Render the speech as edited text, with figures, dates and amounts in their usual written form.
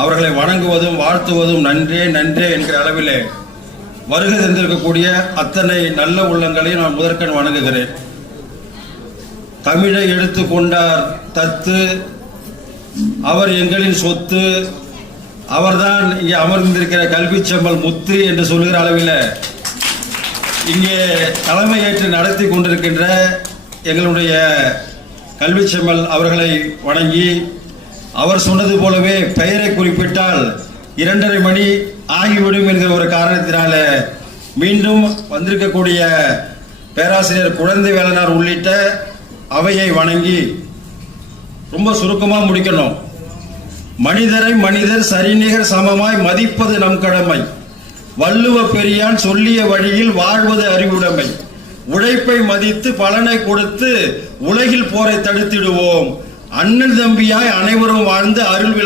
அவர்களை வணங்குவதும் வாழ்த்துவதும் நன்றே நன்றே என்கிற அளவிலே வருகை தந்திருக்கக்கூடிய அத்தனை நல்ல உள்ளங்களையும் நான் முதற்கண் வணங்குகிறேன். தமிழை எடுத்துக்கொண்டார் தத்து, அவர் எங்களின் சொத்து, அவர்தான் இங்கே அமர்ந்திருக்கிற கல்வி செம்மல் முத்து என்று சொல்லுகிற அளவில் இங்கே தலைமை ஏற்று நடத்தி கொண்டிருக்கின்ற எங்களுடைய கல்வி செம்மல் அவர்களை வணங்கி, அவர் சொன்னது போலவே பெயரை குறிப்பிட்டால் 2:30 மணி ஆகிவிடும் என்கிற ஒரு காரணத்தினால மீண்டும் வந்திருக்கக்கூடிய பேராசிரியர் குழந்தை வேலனார் உள்ளிட்ட அவையை வணங்கி ரொம்ப சுருக்கமாக முடிக்கணும். மனிதரை மனிதர் சரிநிகர் சமமாய் மதிப்பது நம் கடமை. வள்ளுவ பெரியான் சொல்லிய வழியில் வாழ்வது அறிவுடைமை. உழைப்பை மதித்து பலனை கொடுத்து உலகில் போரை தடுத்திடுவோம். அண்ணன் தம்பியாய் அனைவரும் வாழ்ந்து அருள்